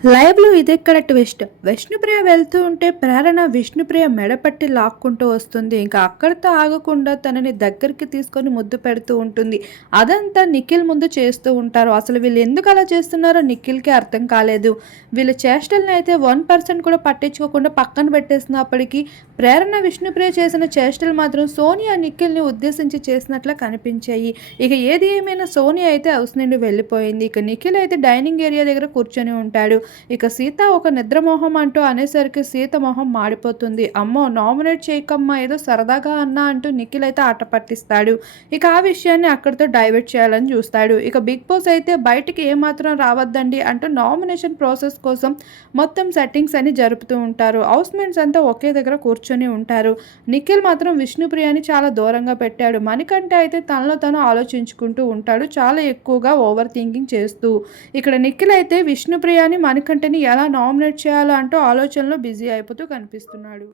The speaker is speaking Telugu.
లైవ్‌లో ఇదెక్కడ ట్విస్ట్! విష్ణుప్రియ వెళ్తూ ఉంటే ప్రేరణ విష్ణుప్రియ మెడ పట్టి లాక్కుంటూ వస్తుంది. ఇంకా అక్కడితో ఆగకుండా తనని దగ్గరికి తీసుకొని ముద్దు పెడుతూ ఉంటుంది. అదంతా నిఖిల్ ముందు చేస్తూ ఉంటారు. అసలు వీళ్ళు ఎందుకు అలా చేస్తున్నారో నిఖిల్‌కి అర్థం కాలేదు. వీళ్ళ చేష్టలని అయితే 1% కూడా పట్టించుకోకుండా పక్కన పెట్టేసినప్పటికీ ప్రేరణ విష్ణుప్రియ చేసిన చేష్టలు మాత్రం సోనియా నిఖిల్‌ని ఉద్దేశించి చేసినట్లా కనిపించాయి. ఇక ఏది ఏమైనా సోనియా అయితే హౌస్ నుండి వెళ్ళిపోయింది. ఇక నిఖిల్ అయితే డైనింగ్ ఏరియా దగ్గర కూర్చొని ఉంటాడు. ఇక సీత ఒక నిద్రమోహం అంటూ అనేసరికి సీత మొహం మాడిపోతుంది. అమ్మో నామినేట్ చేయకమ్మా ఏదో సరదాగా అన్నా అంటూ నిఖిల్ అయితే ఆట పట్టిస్తాడు. ఇక ఆ విషయాన్ని అక్కడితో డైవర్ట్ చేయాలని చూస్తాడు. ఇక బిగ్ బాస్ అయితే బయటికి ఏమాత్రం రావద్దండి అంటూ నామినేషన్ ప్రాసెస్ కోసం మొత్తం సెట్టింగ్స్ అని జరుపుతూ ఉంటారు. హౌస్ మేట్స్ అంతా ఒకే దగ్గర కూర్చొని ఉంటారు. నిఖిల్ మాత్రం విష్ణుప్రియని చాలా దూరంగా పెట్టాడు. మణికంఠ అయితే తనలో తను ఆలోచించుకుంటూ ఉంటాడు. చాలా ఎక్కువగా ఓవర్ థింకింగ్ చేస్తూ. ఇక్కడ నిఖిల్ అయితే విష్ణుప్రియని మణికంఠని ఎలా నామినేట్ చేయాలో అంటూ ఆలోచనలో బిజీ అయిపోతూ కనిపిస్తున్నాడు.